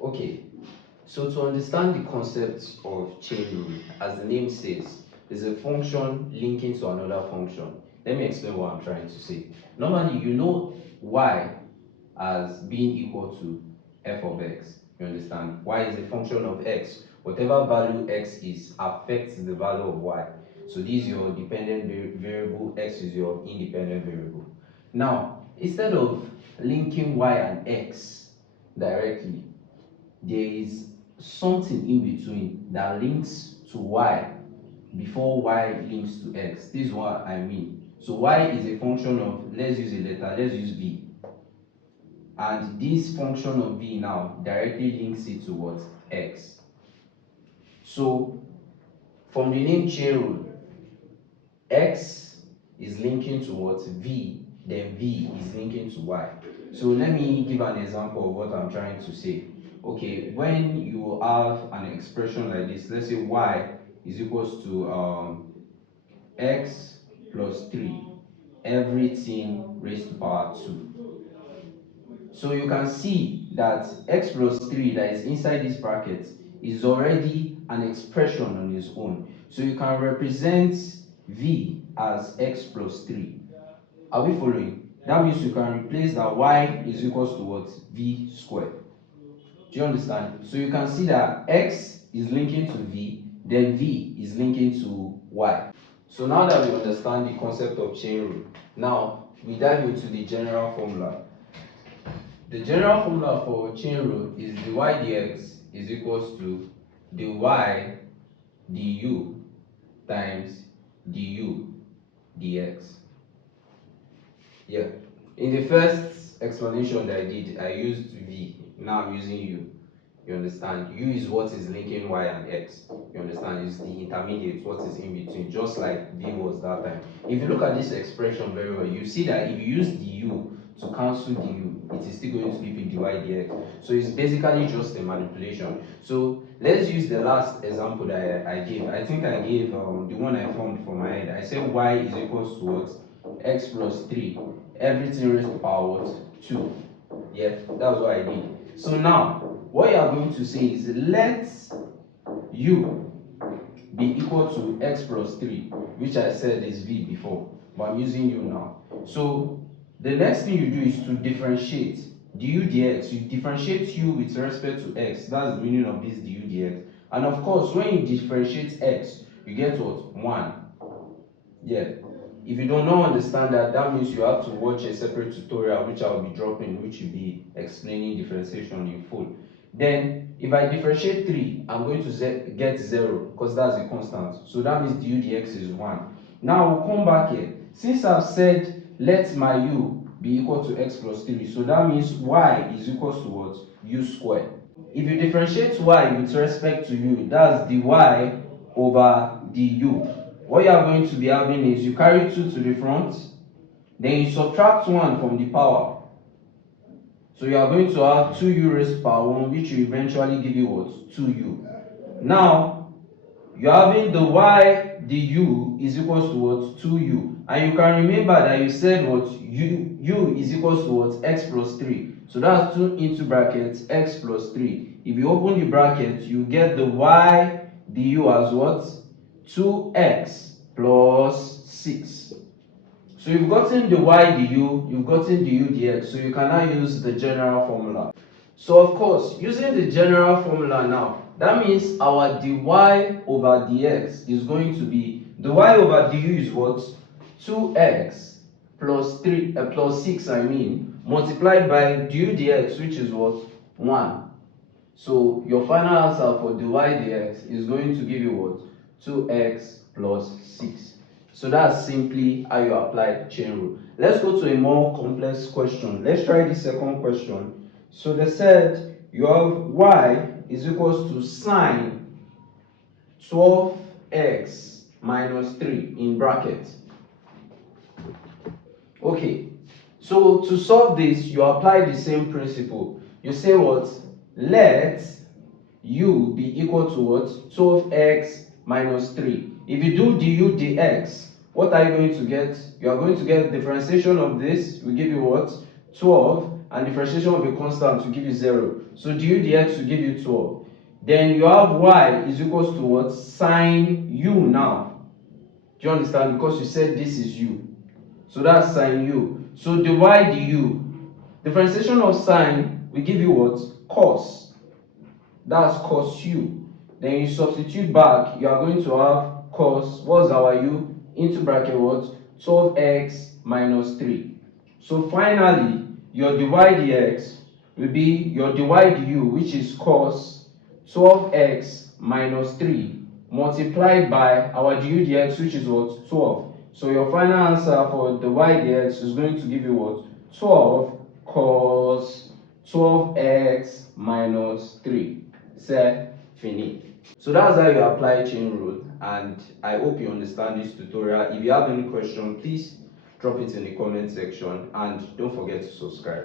Okay, so to understand the concept of chain rule, as the name says, is a function linking to another function. Let me explain what I'm trying to say. Normally, you know y as being equal to f of x. You understand? Y is a function of x. Whatever value x is affects the value of y. So this is your dependent variable, x is your independent variable. Now, instead of linking y and x directly, there is something in between that links to y before y links to x. This is what I mean. So y is a function of, let's use a letter, let's use v. And this function of v now directly links it to what? X. So from the name chain rule, x is linking to what? V, then v is linking to y. So let me give an example of what I'm trying to say. Okay, when you have an expression like this, let's say y is equals to x plus 3, everything raised to power 2. So you can see that x plus 3 that is inside this bracket is already an expression on its own. So you can represent v as x plus 3. Are we following? That means you can replace that y is equals to what? V squared. Do you understand? So you can see that x is linking to v, then v is linking to y. So now that we understand the concept of chain rule, now we dive into the general formula. The general formula for chain rule is dy dx is equals to dy du times du dx. Yeah. In the first explanation that I did, I used v. Now I'm using u. You understand? U is what is linking y and x. You understand? It's the intermediate, what is in between, just like v was that time. If you look at this expression very well, you see that if you use du to cancel du, it is still going to give you dy dx. So it's basically just a manipulation. So let's use the last example that I gave. I think I gave the one I formed for my head. I said y is equals to what? X plus 3. Everything raised to power what? 2. Yeah, that was what I did. So now, what you are going to say is let u be equal to x plus 3, which I said is v before, but I'm using u now. So the next thing you do is to differentiate du dx. You differentiate u with respect to x. That's the meaning of this du dx. And of course, when you differentiate x, you get what? 1. Yeah. If you do not understand that, that means you have to watch a separate tutorial which I will be dropping, which will be explaining differentiation in full. Then, if I differentiate 3, I'm going to get 0 because that's a constant. So that means du dx is 1. Now we'll come back here. Since I've said let my u be equal to x plus 3, so that means y is equal to what? U squared. If you differentiate y with respect to u, that's dy over du. What you are going to be having is you carry 2 to the front, then you subtract 1 from the power. So you are going to have 2u raised to power 1, which will eventually give you what? 2u. Now, you are having the y du is equals to what? 2u. And you can remember that you said what? U is equals to what? X plus 3. So that's 2 into brackets x plus 3. If you open the bracket, you get the y du as what? 2x plus 6. So you've gotten the y du, you've gotten the u dx, so you can now use the general formula. So of course, using the general formula now, that means our dy over dx is going to be, the y over du is what? 2x plus 3 plus 6 multiplied by du dx, which is what? 1. So your final answer for dy dx is going to give you what? 2x plus 6. So that's simply how you apply chain rule. Let's go to a more complex question. Let's try the second question. So they said you have y is equals to sine 12x minus 3 in bracket. Okay, so to solve this, you apply the same principle. You say what? Let u be equal to what? 12x minus 3. If you do du dx, what are you going to get? You are going to get differentiation of this will give you what? 12 and differentiation of a constant will give you 0. So du dx will give you 12. Then you have y is equals to what? Sine u now. Do you understand? Because you said this is u. So that's sine u. So dy du. Differentiation of sine will give you what? Cos. That's cos u. Then you substitute back, you are going to have cos, what's our u? Into bracket what? 12x minus 3. So finally, your dy dx will be your dy du, which is cos 12x minus 3 multiplied by our du dx, which is what? 12. So your final answer for dy dx is going to give you what? 12 cos 12x minus 3. C'est fini. So that's how you apply chain rule, and I hope you understand this tutorial. If you have any question, please drop it in the comment section, and don't forget to subscribe.